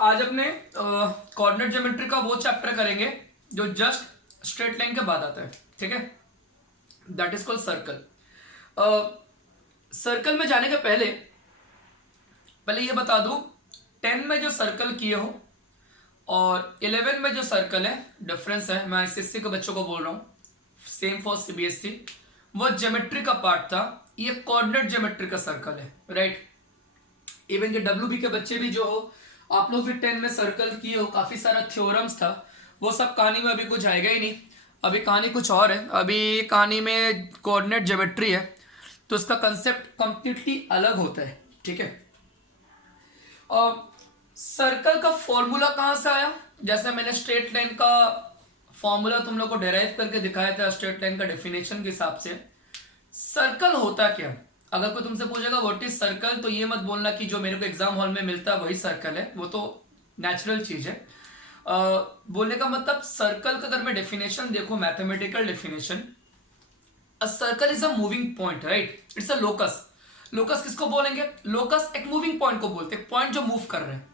आज अपने coordinate geometry का वो चैप्टर करेंगे जो जस्ट स्ट्रेट लाइन के बाद आता है, ठीक है। That is called circle. Circle में जाने के पहले ये बता दूं, 10 में जो सर्कल किए हो और 11 में जो सर्कल है, डिफरेंस है। मैं ICSE के बच्चों को बोल रहा हूँ, सेम फॉर CBSE। वो ज्योमेट्री का पार्ट था, ये कोऑर्डिनेट ज्योमेट्री का सर्कल है, राइट। इवन के WB के बच्चे भी जो हो, आप लोग भी 10 में सर्कल किए हो, काफी सारा थ्योरम्स था, वो सब कहानी में अभी कुछ आएगा ही नहीं। अभी कहानी कुछ और है, अभी कहानी में कोऑर्डिनेट ज्योमेट्री है, तो इसका कंसेप्ट कंप्लीटली अलग होता है, ठीक है। और सर्कल का फॉर्मूला कहां से आया? जैसे मैंने स्ट्रेट लाइन का फॉर्मूला तुम लोग को डेराइव करके दिखाया था, स्ट्रेट लाइन का डेफिनेशन के हिसाब से। सर्कल होता क्या? अगर कोई तुमसे पूछेगा व्हाट इज सर्कल, तो ये मत बोलना कि जो मेरे को एग्जाम हॉल में मिलता है वही सर्कल है, वो तो नेचुरल चीज है। बोलने का मतलब सर्कल का अगर मैं डेफिनेशन देखो, mathematical definition, a circle is a moving point, right. It's a locus. Locus किसको बोलेंगे? लोकस एक मूविंग पॉइंट को बोलते हैं, पॉइंट जो मूव कर रहे हैं,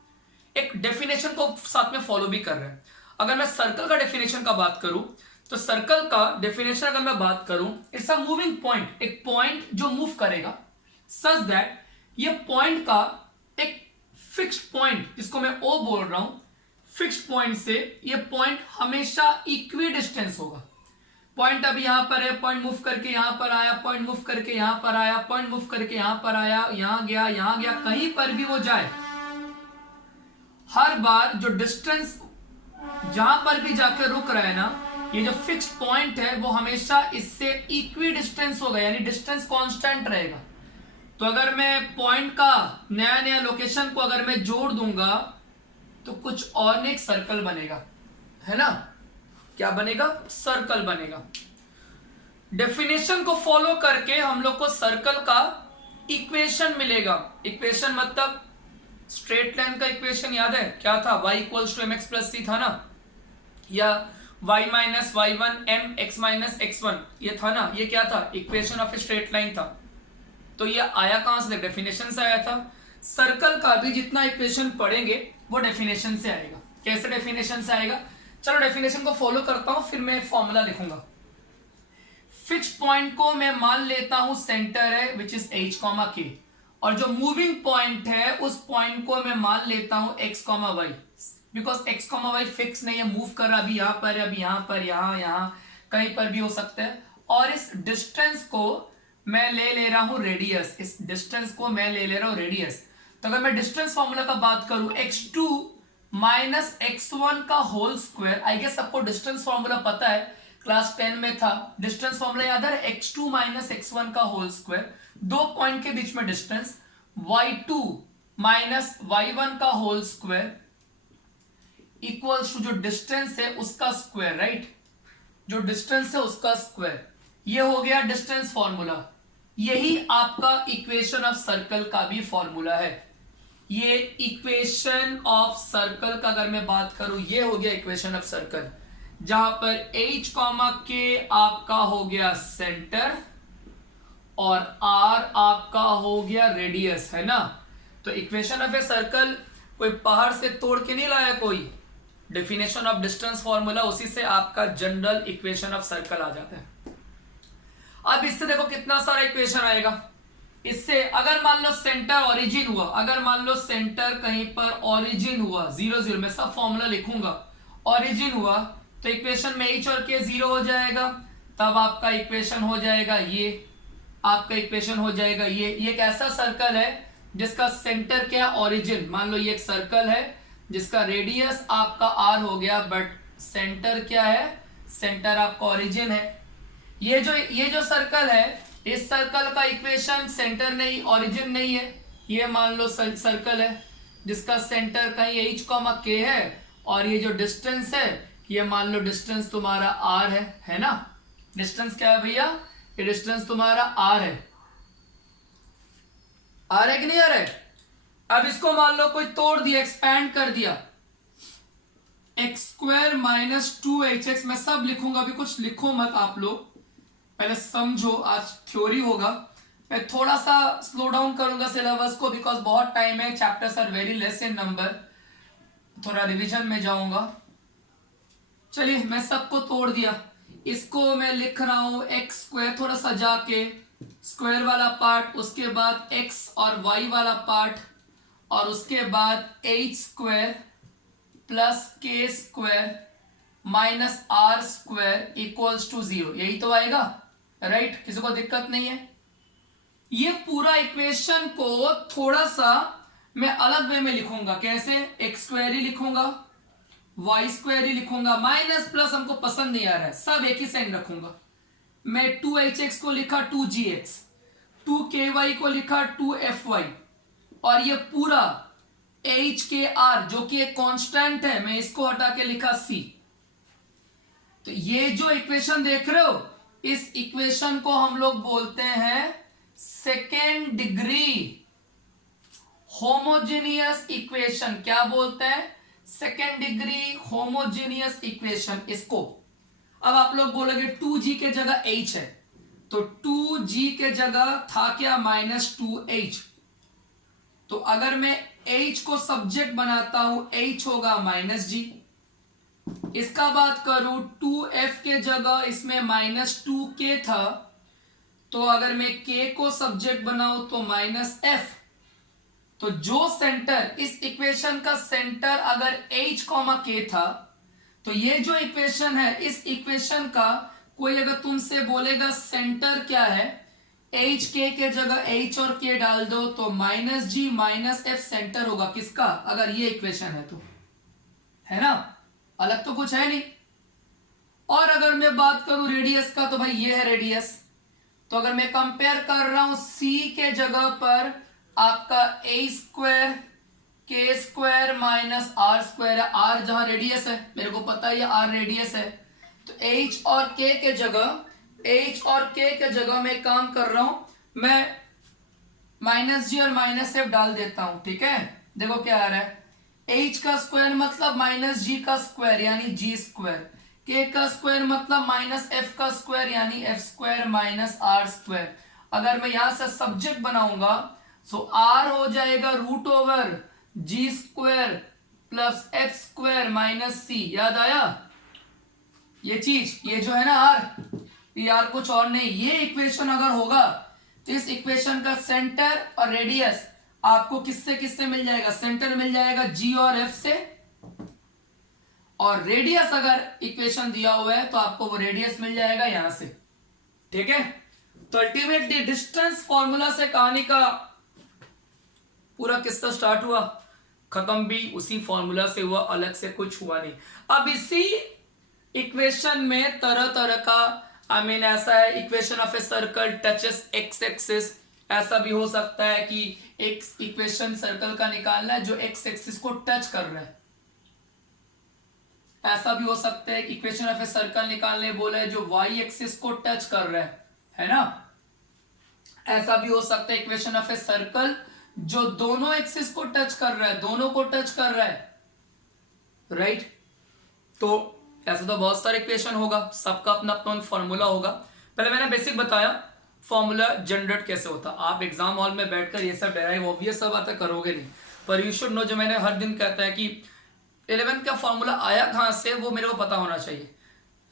एक डेफिनेशन को साथ में फॉलो भी कर रहे हैं। अगर मैं सर्कल का डेफिनेशन का बात करूं, तो सर्कल का डेफिनेशन अगर मैं बात करूं, इट्स अ मूविंग पॉइंट, एक पॉइंट जो मूव करेगा, सच दैट ये पॉइंट का एक फिक्स्ड पॉइंट, जिसको मैं O बोल रहा हूं, फिक्स्ड पॉइंट से ये पॉइंट हमेशा इक्वी डिस्टेंस होगा। पॉइंट अभी यहां पर है, पॉइंट मूव करके यहां पर आया, पॉइंट मूव करके यहां पर आया, पॉइंट मूव करके यहां पर आया, यहां गया, कहीं पर भी वो जाए, हर बार जो डिस्टेंस जहां पर भी जाकर रुक रहा है ना, ये जो फिक्स्ड पॉइंट है वो हमेशा इससे इक्वी डिस्टेंस होगा, यानी डिस्टेंस कांस्टेंट रहेगा। तो अगर मैं पॉइंट का नया नया लोकेशन को अगर मैं जोड़ दूंगा, तो कुछ और नहीं, एक सर्कल बनेगा, है ना। क्या बनेगा? सर्कल बनेगा। डेफिनेशन को फॉलो करके हम लोग को सर्कल का इक्वेशन मिलेगा। इक्वेशन मतलब स्ट्रेट लाइन का इक्वेशन याद है क्या था? y equals to mx plus c था ना, या y minus y1 m x minus x1, ये था ना। ये क्या था? Equation of a straight line था। तो ये आया कहां से? डेफिनेशन से आया था। सर्कल का भी जितना इक्वेशन पढ़ेंगे वो डेफिनेशन से आएगा। कैसे डेफिनेशन से आएगा? चलो डेफिनेशन को फॉलो करता हूं, फिर मैं फॉर्मूला लिखूंगा। फिक्स पॉइंट को मैं मान लेता हूं सेंटर है, विच इज h, k, और जो मूविंग पॉइंट है उस पॉइंट को मैं मान लेता हूं x, y, because x, y fix नहीं है, मूव कर रहा, अभी यहां पर, अभी यहां पर, यहां कहीं पर भी हो सकता है। और इस डिस्टेंस को मैं ले रहा हूं रेडियस, इस डिस्टेंस को मैं ले रहा हूं रेडियस। तो अगर मैं डिस्टेंस फॉर्मूला का बात करूं, x2 माइनस x1 का होल स्क्वायर, आई गेस सबको डिस्टेंस फॉर्मूला पता है, क्लास 10 में था। डिस्टेंस फॉर्मूला याद है? x2 माइनस x1 का होल स्क्वायर, दो पॉइंट के बीच में डिस्टेंस, y2 माइनस y1 का होल स्क्वायर इक्वल्स टू जो डिस्टेंस है उसका स्क्वायर, राइट। जो डिस्टेंस है उसका स्क्वायर, ये हो गया डिस्टेंस फॉर्मूला। यही आपका इक्वेशन ऑफ सर्कल का भी फॉर्मूला है। ये इक्वेशन ऑफ सर्कल का अगर मैं बात करूं, ये हो गया इक्वेशन ऑफ सर्कल, जहां पर h, k आपका हो गया सेंटर और r आपका हो गया रेडियस, है ना। तो इक्वेशन ऑफ ए सर्कल कोई बाहर से तोड़ के नहीं लाया कोई, डेफिनेशन ऑफ डिस्टेंस फॉर्मूला, उसी से आपका जनरल इक्वेशन ऑफ सर्कल आ जाता है। अब इससे देखो कितना सारा इक्वेशन आएगा। इससे अगर मान लो सेंटर ओरिजिन हुआ, अगर मान लो सेंटर कहीं पर ओरिजिन हुआ 0 0, मैं सब फॉर्मूला लिखूंगा, ओरिजिन हुआ, तो इक्वेशन में h और k 0 हो जाएगा, तब आपका इक्वेशन हो जाएगा ये, आपका इक्वेशन हो जाएगा ये एक ऐसा सर्कल है जिसका सेंटर क्या? ओरिजिन। मान लो ये एक सर्कल है जिसका रेडियस आपका r हो गया, बट सेंटर क्या है? सेंटर आपका ओरिजिन है। ये जो सर्कल है, इस सर्कल का इक्वेशन सेंटर नहीं, ओरिजिन नहीं है। ये मान लो सर्कल है जिसका सेंटर कहीं h, k है, और ये जो डिस्टेंस है, ये मान लो डिस्टेंस तुम्हारा r है ना। डिस्टेंस क्या है भैया? ये डिस्टेंस तुम्हारा r है। आ रहा है कि नहीं आ रहा है? अब इसको मान लो कोई तोड़ दिया, एक्सपैंड कर दिया, एक्स स्क्वायर माइनस 2hx, मैं सब लिखूंगा, अभी कुछ लिखो मत आप लोग, पहले समझो, आज थ्योरी होगा। मैं थोड़ा सा स्लो डाउन करूंगा सिलेबस को, बिकॉज बहुत टाइम है, chapters are very less in number. थोड़ा रिवीजन में जाऊंगा। चलिए मैं सबको तोड़ दिया, इसको मैं लिख रहा हूं एक्स स्क्वायर, थोड़ा सजा के स्क्वायर वाला पार्ट, उसके बाद एक्स और वाई वाला पार्ट, और उसके बाद h square plus k square minus r square equals to 0। यही तो आएगा, राइट? किसी को दिक्कत नहीं है? ये पूरा इक्वेशन को थोड़ा सा मैं अलग वे में लिखूंगा। कैसे? एक्स स्क्वायर ही लिखूंगा, वाई स्क्वायर ही लिखूंगा, माइनस प्लस हमको पसंद नहीं आ रहा है, सब एक ही साइन रखूंगा। मैं 2hx को लिखा 2gx, 2ky को लिखा 2fy, और ये पूरा hkr जो कि एक कांस्टेंट है, मैं इसको हटा के लिखा c। तो ये जो इक्वेशन देख रहे हो, इस इक्वेशन को हम लोग बोलते हैं सेकेंड डिग्री होमोजेनियस इक्वेशन। क्या बोलते हैं? सेकेंड डिग्री होमोजेनियस इक्वेशन इसको। अब आप लोग बोलोगे 2g के जगह h है, तो 2g के जगह था क्या? -2h। तो अगर मैं h को सब्जेक्ट बनाता हूं, h होगा -g। इसका बात करूं 2f के जगह इसमें -2k था, तो अगर मैं k को सब्जेक्ट बनाऊं तो -f। तो जो सेंटर, इस इक्वेशन का सेंटर अगर h, k था, तो ये जो इक्वेशन है, इस इक्वेशन का कोई अगर तुमसे बोलेगा सेंटर क्या है, एच के जगह h और k डाल दो तो -g -f सेंटर होगा। किसका? अगर ये इक्वेशन है तो, है ना? अलग तो कुछ है नहीं। और अगर मैं बात करूं रेडियस का, तो भाई ये है रेडियस। तो अगर मैं कंपेयर कर रहा हूं c के जगह पर आपका a स्क्वायर के स्क्वायर माइनस आर स्क्वायर है, आर जहां रेडियस है, मेरे को पता है ये आर रेडियस है, तो h और k के जगह मैं काम कर रहा हूं, मैं -g और -f डाल देता हूं। ठीक है, देखो क्या आ रहा है, h का स्क्वायर मतलब -g का स्क्वायर यानी g स्क्वायर, k का स्क्वायर मतलब -f का स्क्वायर यानी f square minus r square. अगर मैं यहां से सब्जेक्ट बनाऊंगा तो r हो जाएगा √g square plus f square minus c। याद आया ये चीज? ये जो है ना r, ये r कुछ और नहीं। ये इक्वेशन अगर होगा तो इस इक्वेशन का सेंटर और रेडियस आपको किससे किससे मिल जाएगा? सेंटर मिल जाएगा g और f से, और रेडियस अगर इक्वेशन दिया हुआ है तो आपको वो रेडियस मिल जाएगा यहां से। ठीक है, तो अल्टीमेटली डिस्टेंस फॉर्मूला से कहानी का पूरा किस्सा स्टार्ट हुआ, खत्म भी उसी फॉर्मूला से हुआ, अलग से कुछ हुआ नहीं। अब इसी इक्वेशन में तरह तरह का ऐसा है, equation of a circle touches x axis. ऐसा भी हो सकता है कि एक इक्वेशन सर्कल का निकालना है जो एक्स एक्सिस को टच कर रहा है। ऐसा भी हो सकता है इक्वेशन ऑफ ए सर्कल निकालने बोला है जो वाई एक्सिस को टच कर रहा है ना? ऐसा भी हो सकता है इक्वेशन ऑफ ए सर्कल जो दोनों एक्सिस को टच कर रहा है, दोनों को टच कर रहा है, राइट? तो ऐसा तो बहुत सारे इक्वेशन होगा, सबका अपना अपना फॉर्मूला होगा। पहले मैंने बेसिक बताया फॉर्मूला जनरेट कैसे होता। आप एग्जाम हॉल में बैठकर ये सब डेराइव ऑब्वियस सब बातें करोगे नहीं, पर यू शुड नो, जो मैंने हर दिन कहता है कि 11th का फॉर्मूला आया कहां से वो मेरे को पता होना चाहिए।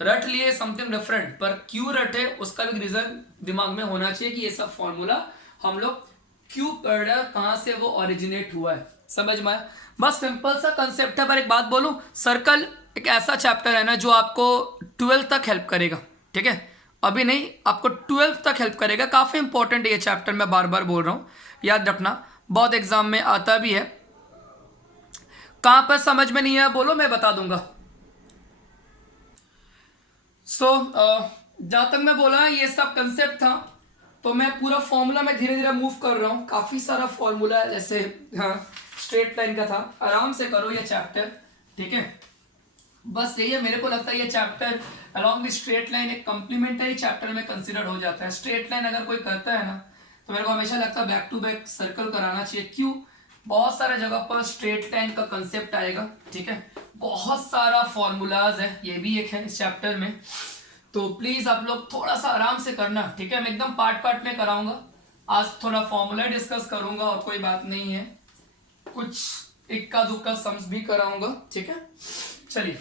रट लिए समथिंग डिफरेंट, पर क्यों रटे उसका भी रीजन दिमाग में होना चाहिए कि ये सब फॉर्मूला हम लोग क्यों पढ़ रहे हैं, कहां से वो ओरिजिनेट हुआ है, समझ में आया? बस सिंपल सा कंसेप्ट है। पर एक बात बोलूं, सर्कल एक ऐसा चैप्टर है ना जो आपको 12th तक हेल्प करेगा। ठीक है, अभी नहीं, आपको 12th तक हेल्प करेगा। काफी इंपॉर्टेंट है ये चैप्टर, मैं बार बार बोल रहा हूं, याद रखना, बहुत एग्जाम में आता भी है। कहां पर समझ में नहीं आया बोलो, मैं बता दूंगा। जहां तक मैं बोला ये सब कंसेप्ट था, तो मैं पूरा फॉर्मूला में धीरे धीरे मूव कर रहा हूं। काफी सारा फॉर्मूला है, जैसे हाँ स्ट्रेट लाइन का था, आराम से करो ये चैप्टर। ठीक है, बस यही है, मेरे को लगता है ये chapter along with straight line एक कॉम्प्लीमेंट्री चैप्टर में कंसिडर हो जाता है। स्ट्रेट लाइन अगर कोई करता है ना, तो मेरे को हमेशा लगता है बैक टू बैक सर्कल कराना चाहिए। क्यों? बहुत सारे जगह पर स्ट्रेट लाइन का कंसेप्ट आएगा। ठीक है, बहुत सारा फॉर्मूलाज है, ये भी एक है इस चैप्टर में, तो प्लीज आप लोग थोड़ा सा आराम से करना। ठीक है, मैं एकदम पार्ट पार्ट में कराऊंगा। आज थोड़ा फॉर्मूला डिस्कस करूंगा और कोई बात नहीं है, कुछ इक्का दुक्का सम्स भी कराऊंगा, ठीक है। चलिए,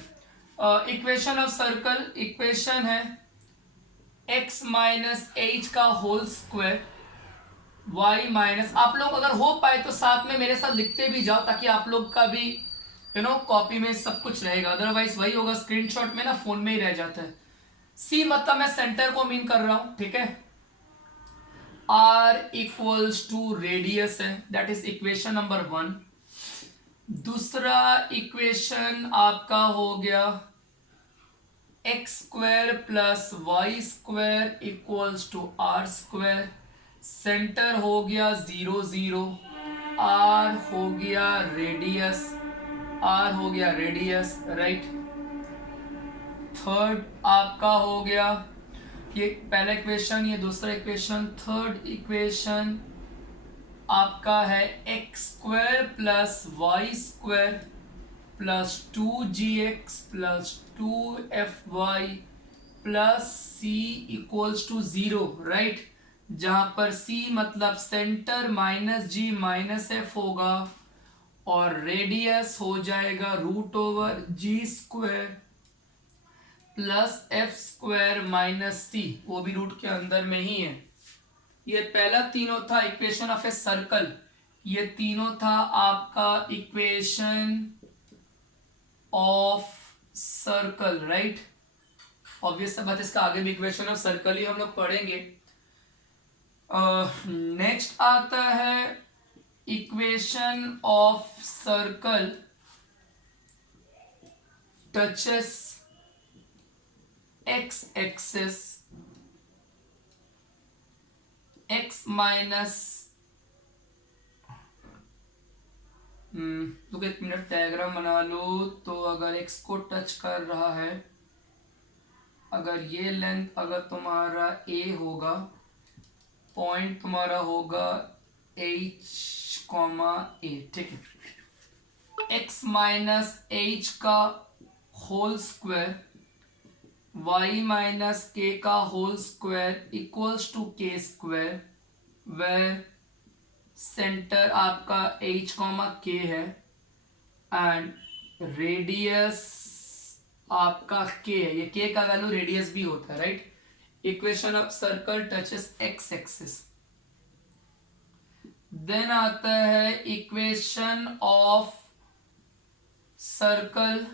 इक्वेशन ऑफ सर्कल, इक्वेशन है x माइनस एच का होल स्क्वायर y माइनस, आप लोग अगर हो पाए तो साथ में मेरे साथ लिखते भी जाओ ताकि आप लोग का भी कॉपी में सब कुछ रहेगा, अदरवाइज वही होगा स्क्रीनशॉट में ना फोन में ही रह जाता है। c मतलब मैं सेंटर को मीन कर रहा हूं, ठीक है। r इक्वल्स टू रेडियस है, दैट इज इक्वेशन नंबर 1। दूसरा इक्वेशन आपका हो गया x square plus y square equals to r square, centre हो गया 0 0, आर हो गया रेडियस, आर हो गया रेडियस, राइट। थर्ड आपका हो गया, ये पहला इक्वेशन, ये दूसरा इक्वेशन। थर्ड इक्वेशन आपका है x square plus y square plus 2gx plus 2fy plus c equals to 0, right. जहां पर c मतलब centre minus g minus f होगा और रेडियस हो जाएगा root over g square plus f square minus c, वो भी रूट के अंदर में ही है। ये पहला तीनों था इक्वेशन ऑफ ए सर्कल, ये तीनों था आपका equation of circle, right. Obvious बात, इसका आगे भी इक्वेशन ऑफ सर्कल ही हम लोग पढ़ेंगे। नेक्स्ट आता है equation of circle touches x axis, x minus, तो एक मिनट डायग्राम बना लो। तो अगर x को टच कर रहा है, अगर ये लेंथ अगर तुम्हारा a होगा, पॉइंट तुम्हारा होगा h कॉमा a, ठीक है। x माइनस एच का whole square y minus k का होल स्क्वायर इक्वल्स टू के स्क्वायर, वेर सेंटर आपका h कॉमा k है एंड रेडियस आपका k है। ये k का वैल्यू रेडियस भी होता है, right. Equation of circle touches x axis. Then आता है equation of circle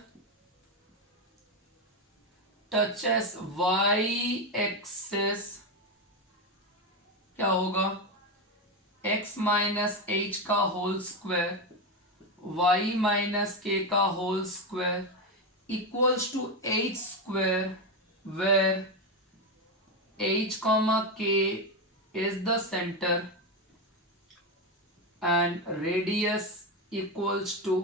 touches y axis, क्या होगा, x माइनस एच का whole square y minus k का whole square equals to h square, where h comma k is the center and radius equals to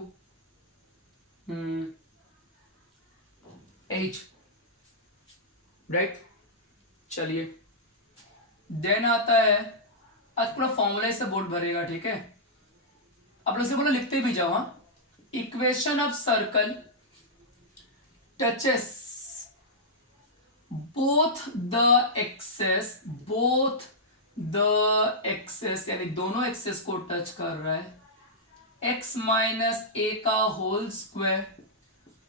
h, right. चलिए, then आता है, आज पूरा formula से बोर्ड भरेगा, ठीक है। आप लोग से बोलो लिखते भी जाओ, हाँ। Equation of circle touches both the axes, यानी दोनों एक्सेस को टच कर रहा है। x माइनस ए का whole square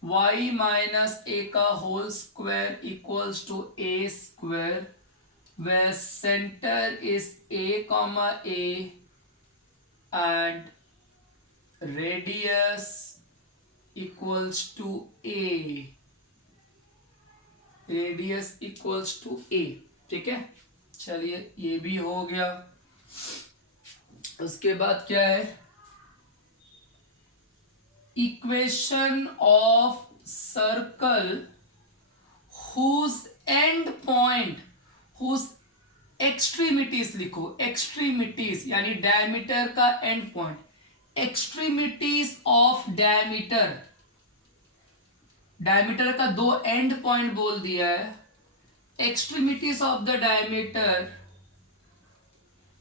y minus a का whole square equals to a square, where center is a comma a and radius equals to a, radius equals to a, ठीक है। चलिए, ये भी हो गया। उसके बाद क्या है, equation of circle whose end point, whose extremities लिखो, एक्सट्रीमिटीज यानी डायमीटर का and point, extremities of diameter, diameter का दो एंड पॉइंट बोल दिया है। Extremities of the diameter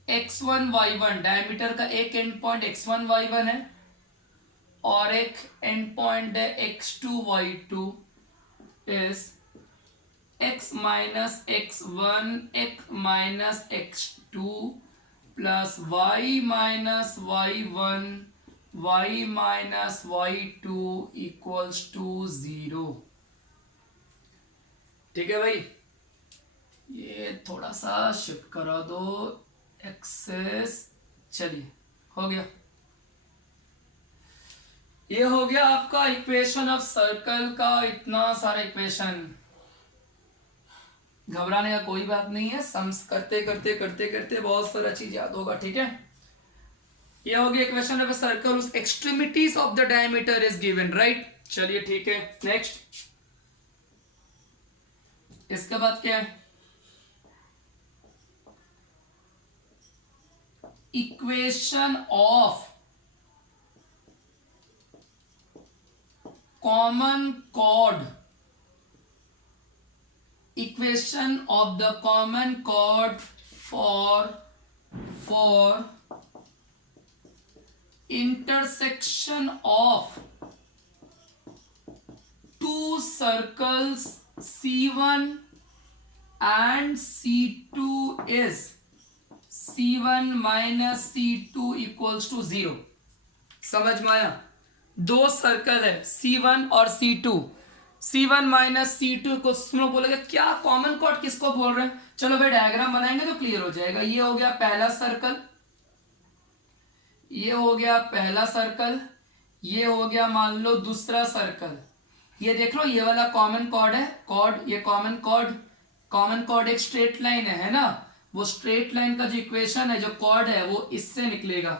x1 y1, diameter का एक एंड पॉइंट x1 y1 है और एक एंड पॉइंट है x2 y2 is x minus x1 x minus x2 plus y minus y1 y minus y2 equals to 0। ठीक है भाई, ये थोड़ा सा शिफ्ट करा दो एक्सेस। चलिए हो गया, ये हो गया आपका इक्वेशन ऑफ सर्कल का इतना सारा इक्वेशन। घबराने का कोई बात नहीं है, सम्स करते करते करते करते बहुत सारा चीज याद होगा। ठीक है, ये हो गया इक्वेशन ऑफ अ सर्कल, उस extremities of the diameter is given, right. चलिए ठीक है, नेक्स्ट इसके बाद क्या है, equation of common chord, equation of the common chord for intersection of two circles C1 and C2 is C1 minus C2 equals to 0। समझ में आया? दो सर्कल है C1 और C2, C1 माइनस C2 को सुनो, बोलेगा क्या कॉमन कॉर्ड किसको बोल रहे हैं। चलो भाई डायग्राम बनाएंगे तो क्लियर हो जाएगा। ये हो गया पहला सर्कल, ये हो गया पहला सर्कल, ये हो गया मान लो दूसरा सर्कल। ये देख लो, ये वाला कॉमन कॉर्ड है, कॉर्ड, ये कॉमन कॉर्ड एक स्ट्रेट लाइन है ना। वो स्ट्रेट लाइन का जो इक्वेशन है, जो कॉर्ड है, वो इससे निकलेगा।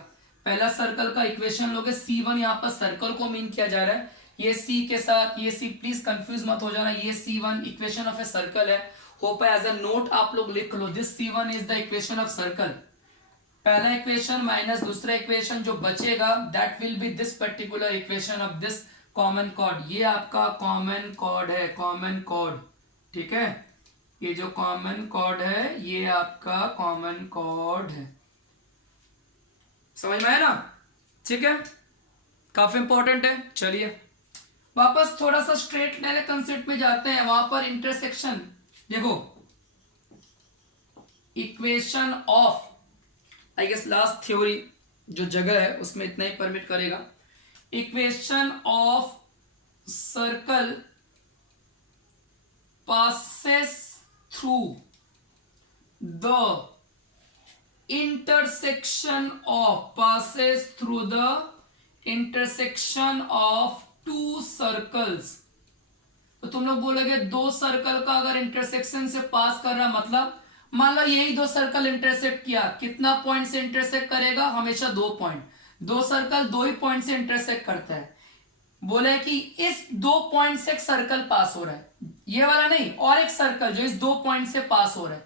पहला सर्कल का इक्वेशन लोगे C1, यहाँ पर सर्कल को मीन किया जा रहा है, ये C के साथ ये C, प्लीज कंफ्यूज मत हो जाना। ये C1 equation of a circle है, होप एज अ नोट आप लोग लिख लो, this C1 is the equation of circle. पहला इक्वेशन माइनस दूसरा इक्वेशन जो बचेगा, that will be this particular equation of this common chord. ये आपका कॉमन कॉर्ड है, कॉमन कॉर्ड। ठीक है, ये जो कॉमन कॉर्ड है, ये आपका कॉमन कॉर्ड है। समझ में आया ना? ठीक है, काफी इंपॉर्टेंट है। चलिए वापस थोड़ा सा स्ट्रेट लाइन कंसेप्ट में जाते हैं। वहां पर इंटरसेक्शन देखो, equation of, I guess last theory जो जगह है उसमें इतना ही परमिट करेगा। Equation of circle passes through the intersection of two circles. तो तुम लोग बोलोगे दो सर्कल का अगर इंटरसेक्शन से पास कर रहा, मतलब मान लो यही दो सर्कल इंटरसेक्ट किया, कितना पॉइंट से इंटरसेक्ट करेगा? हमेशा 2 पॉइंट। दो सर्कल 2 ही पॉइंट से इंटरसेक्ट करता है। बोले कि इस 2 पॉइंट से एक सर्कल पास हो रहा है, ये वाला नहीं, और एक सर्कल जो इस 2 पॉइंट से पास हो रहा है,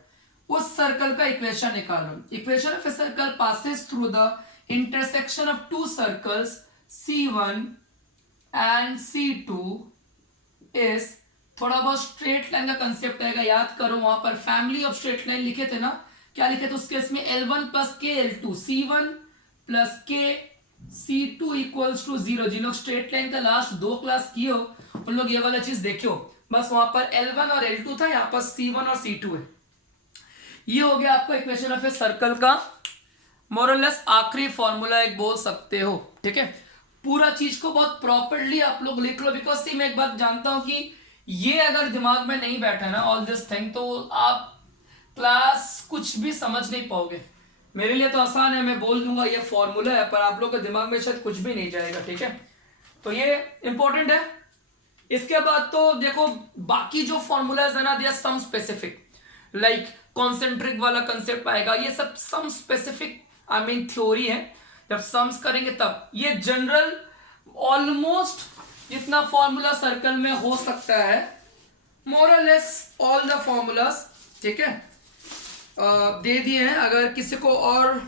उस सर्कल का इक्वेशन निकालो। Equation of a circle passes through the intersection of two circles C1 and C2 is, थोड़ा बहुत स्ट्रेट लाइन का कंसेप्ट आएगा, याद करो। वहां पर फैमिली ऑफ स्ट्रेट लाइन लिखे थे ना, क्या लिखे थे उस केस में? L1 plus K L2, C1 plus K C2 equals to 0। जिन लोग स्ट्रेट लाइन का लास्ट 2 क्लास किए हो उन लोग ये वाला चीज देखियो। बस वहां पर L1 और L2 था, यहाँ पर C1 और C2 है। ये हो गया आपका इक्वेशन ऑफ ए सर्कल का मोरलेस आखिरी फॉर्मूला एक बोल सकते हो। ठीक है, पूरा चीज को बहुत प्रॉपरली आप लोग लिख लो, बिकॉज सी मैं एक बात जानता हूं कि ये अगर दिमाग में नहीं बैठा ना ऑल दिस थिंग, तो आप क्लास कुछ भी समझ नहीं पाओगे। मेरे लिए तो आसान है, मैं बोल दूंगा ये फॉर्मूला है, पर आप लोग के दिमाग में शायद कुछ भी नहीं जाएगा। ठीक है, तो ये इंपॉर्टेंट है। इसके बाद तो देखो बाकी जो फॉर्मूलाज है ना, दिया सम स्पेसिफिक, लाइक कॉन्सेंट्रिक वाला कंसेप्ट आएगा, ये सब some specific I mean theory है। जब सम्स करेंगे तब ये जनरल ऑलमोस्ट जितना फॉर्मूला सर्कल में हो सकता है, मोर और लेस ऑल द फॉर्मूलाज, ठीक है, दे दिए हैं। अगर किसी को और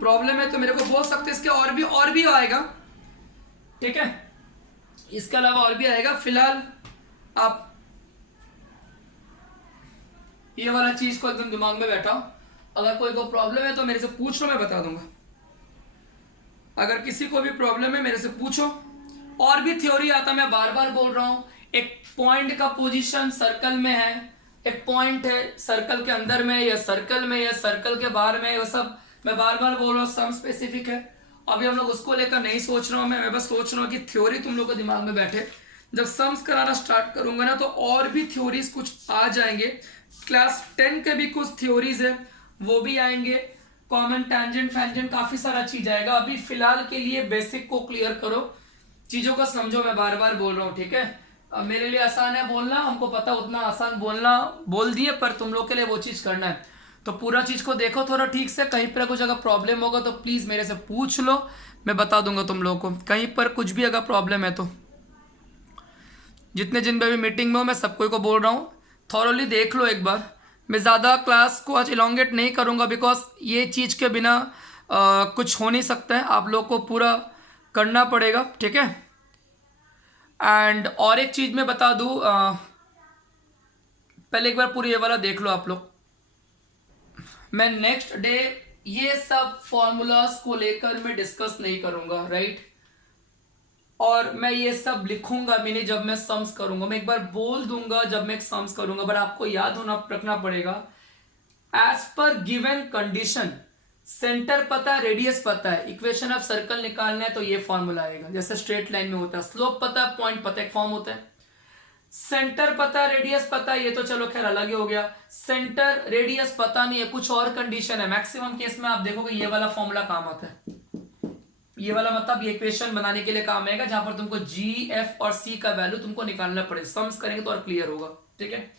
प्रॉब्लम है तो मेरे को बोल सकते हैं, इसके और भी आएगा। ठीक है, इसके अलावा और भी आएगा। फिलहाल आप ये वाला चीज को एकदम दिमाग में बैठाओ। अगर कोई को प्रॉब्लम है तो मेरे से पूछ लो, मैं बता दूंगा। अगर किसी को भी प्रॉब्लम है मेरे से पूछो। और भी थ्योरी आता, मैं बार बार बोल रहा हूं, एक पॉइंट का पोजीशन सर्कल में है, एक पॉइंट है सर्कल के अंदर में या सर्कल में या सर्कल के बाहर में, वो सब मैं बार बार बोल रहा हूँ, सम स्पेसिफिक है। अभी हम लोग उसको लेकर नहीं सोच रहा हूँ, मैं बस सोच रहा हूँ कि थ्योरी तुम लोग को दिमाग में बैठे। जब सम्स कराना स्टार्ट करूंगा ना तो और भी थ्योरीज कुछ आ जाएंगे। क्लास 10 के भी कुछ थ्योरीज है वो भी आएंगे, कॉमन टेंजेंट फैंजेंट काफी सारा चीज आएगा। अभी फिलहाल के लिए बेसिक को क्लियर करो, चीजों को समझो, मैं बार बार बोल रहा हूँ, ठीक है। अब मेरे लिए आसान है बोलना, हमको पता उतना आसान बोलना बोल दिए, पर तुम लोग के लिए वो चीज करना है। तो पूरा चीज को देखो थोड़ा ठीक से, कहीं पर कुछ अगर प्रॉब्लम होगा तो प्लीज मेरे से पूछ लो, मैं बता दूंगा तुम लोगों को। कहीं पर कुछ भी अगर प्रॉब्लम है तो जितने जिन पे भी मीटिंग में हो मैं सबको को बोल रहा हूँ, थॉरली देख लो एक बार। मैं ज़्यादा क्लास को आज इलोंगेट नहीं करूँगा, बिकॉज ये चीज़ के बिना कुछ हो नहीं सकता है, आप लोग को पूरा करना पड़ेगा, ठीक है। एंड और एक चीज़ मैं बता दूँ, पहले एक बार पूरी ये वाला देख लो आप लोग। मैं नेक्स्ट डे ये सब फॉर्मूलाज को लेकर मैं डिस्कस नहीं करूँगा, राइट। और मैं ये सब लिखूंगा भी नहीं जब मैं सम्स करूंगा, मैं एक बार बोल दूंगा जब मैं सम्स करूंगा, बट आपको याद होना रखना पड़ेगा as per given condition. Centre पता है, रेडियस पता है, इक्वेशन ऑफ सर्कल निकालना है तो ये फॉर्मूला आएगा, जैसे स्ट्रेट लाइन में होता है। स्लोप पता है, पॉइंट पता है, एक फॉर्म होता है। सेंटर पता है, रेडियस पता है, ये तो चलो खैर अलग ही हो गया। सेंटर रेडियस पता नहीं है, कुछ और कंडीशन है, मैक्सिमम केस में आप देखोगे ये वाला फॉर्मूला काम आता है। ये वाला मतलब ये इक्वेशन बनाने के लिए काम आएगा, जहां पर तुमको जी, एफ और सी का वैल्यू तुमको निकालना पड़ेगा। सम्स करेंगे तो और क्लियर होगा, ठीक है।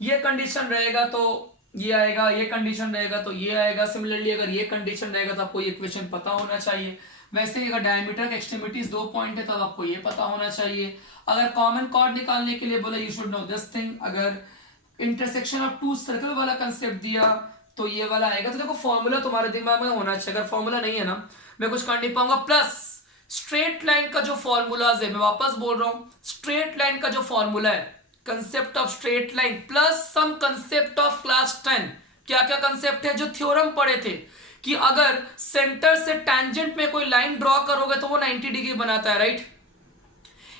ये कंडीशन रहेगा तो ये आएगा, ये कंडीशन रहेगा तो ये आएगा। सिमिलरली अगर ये कंडीशन रहेगा तो आपको ये इक्वेशन पता होना चाहिए। वैसे ही अगर डायमीटर के एक्सट्रीमिटीज 2 पॉइंट है तो आपको ये पता होना चाहिए। अगर कॉमन कॉर्ड निकालने के लिए बोला you should know this thing. अगर इंटरसेक्शन ऑफ टू सर्कल वाला कंसेप्ट दिया तो ये वाला आएगा। तो देखो फॉर्मूला तुम्हारे दिमाग में होना चाहिए, अगर फॉर्मूला नहीं है ना मैं कुछ कर नहीं पाऊंगा। प्लस स्ट्रेट लाइन का जो फॉर्मूलाज है, मैं वापस बोल रहा हूं, स्ट्रेट लाइन का जो फॉर्मूला है, concept of straight line plus some concept of class 10। क्या क्या कंसेप्ट है जो थ्योरम पढ़े थे कि अगर सेंटर से टैंजेंट में कोई लाइन ड्रॉ करोगे तो वो 90 डिग्री बनाता है, राइट।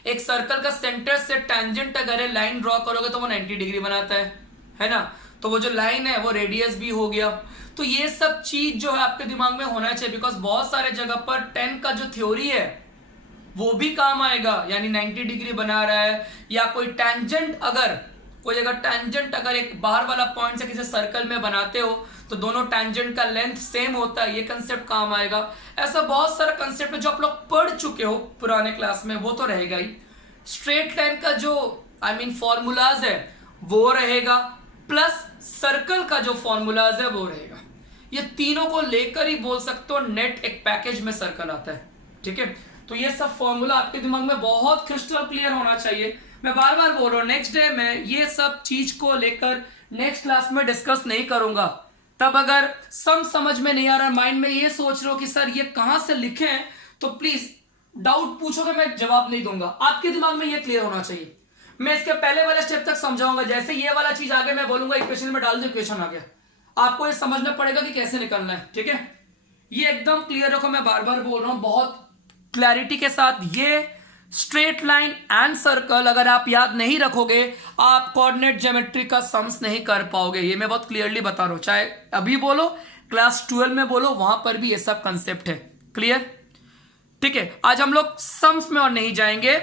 एक सर्कल का सेंटर से टैंजेंट अगर लाइन ड्रॉ करोगे तो वो 90 डिग्री बनाता है ना। तो वो जो लाइन है वो रेडियस भी हो गया। तो ये सब चीज जो है आपके दिमाग में होना चाहिए, बिकॉज बहुत सारे जगह पर 10 का जो थ्योरी है वो भी काम आएगा, यानी 90 डिग्री बना रहा है। या कोई टैंजेंट अगर एक बाहर वाला पॉइंट से किसी सर्कल में बनाते हो तो दोनों टैंजेंट का लेंथ सेम होता है, ये कंसेप्ट काम आएगा। ऐसा बहुत सारा कंसेप्ट है जो आप लोग पढ़ चुके हो पुराने क्लास में, वो तो रहेगा ही। स्ट्रेट लाइन का जो फॉर्मूलाज है वो रहेगा, प्लस सर्कल का जो फॉर्मूलाज है वो रहेगा। ये तीनों को लेकर ही बोल सकते हो नेट एक पैकेज में सर्कल आता है, ठीक है। तो ये सब फॉर्मूला आपके दिमाग में बहुत क्रिस्टल क्लियर होना चाहिए। मैं बार बार बोल रहा हूं, नेक्स्ट डे मैं ये सब चीज को लेकर नेक्स्ट क्लास में डिस्कस नहीं करूंगा। तब अगर समझ में नहीं आ रहा, माइंड में ये सोच रहे हो कि सर ये कहां से लिखे हैं, तो प्लीज डाउट पूछोगे, मैं जवाब नहीं दूंगा। आपके दिमाग में ये क्लियर होना चाहिए। मैं इसके पहले वाले स्टेप तक समझाऊंगा, जैसे ये वाला चीज आगे मैं बोलूंगा इक्वेशन में डाल दो, इक्वेशन आ गया, आपको ये समझना पड़ेगा कि कैसे निकलना है, ठीक है। ये एकदम क्लियर रखो, मैं बार बार बोल रहा हूं बहुत क्लैरिटी के साथ। ये स्ट्रेट लाइन एंड सर्कल अगर आप याद नहीं रखोगे आप कोऑर्डिनेट ज्योमेट्री का सम्स नहीं कर पाओगे, ये मैं बहुत क्लियरली बता रहा हूं। चाहे अभी बोलो, क्लास 12 में बोलो, वहां पर भी ये सब कंसेप्ट है, क्लियर, ठीक है। आज हम लोग सम्स में और नहीं जाएंगे,